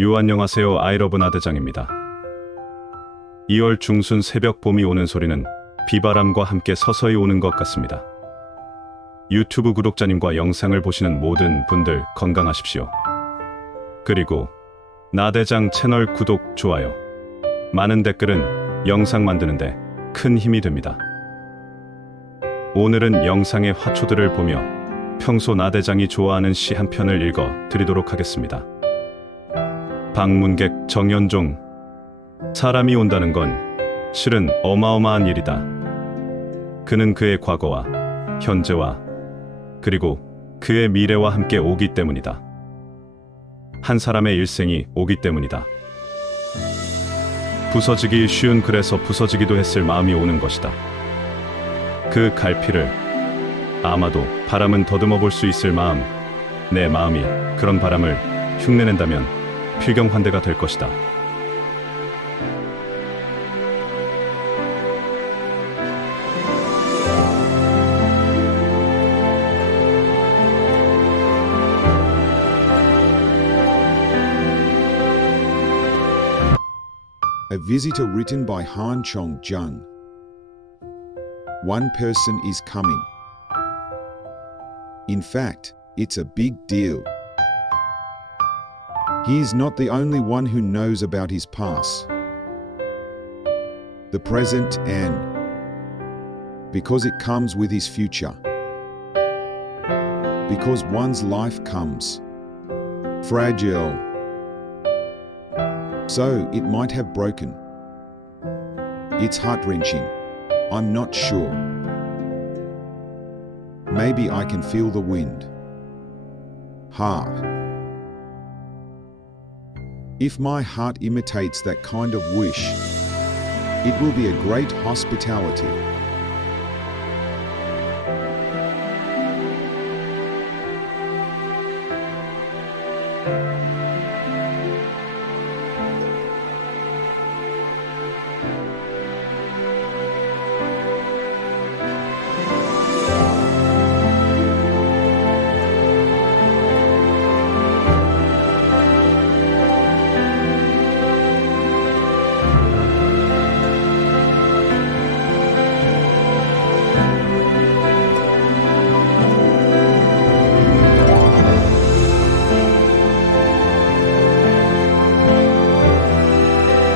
유 안녕하세요 아이러브 나 대장입니다. 2월 중순 새벽 봄이 오는 소리는 비바람과 함께 서서히 오는 것 같습니다. 유튜브 구독자님과 영상을 보시는 모든 분들 건강하십시오. 그리고 나대장 채널 구독, 좋아요. 많은 댓글은 영상 만드는데 큰 힘이 됩니다. 오늘은 영상의 화초들을 보며 평소 나대장이 좋아하는 시 한 편을 읽어 드리도록 하겠습니다. 방문객 정연종 사람이 온다는 건 실은 어마어마한 일이다. 그는 그의 과거와 현재와 그리고 그의 미래와 함께 오기 때문이다. 한 사람의 일생이 오기 때문이다. 부서지기 쉬운 글에서 부서지기도 했을 마음이 오는 것이다. 그 갈피를 아마도 바람은 더듬어 볼 수 있을 마음, 내 마음이 그런 바람을 흉내낸다면 필경환대가 될 것이다. A visitor written by Han Chong Jung. One person is coming. In fact, it's a big deal. He is not the only one who knows about his past, the present, and because it comes with his future. Because one's life comes fragile so it might have broken. It's heart wrenching. I'm not sure. Maybe I can feel the wind. Heart. If my heart imitates that kind of wish, it will be a great hospitality.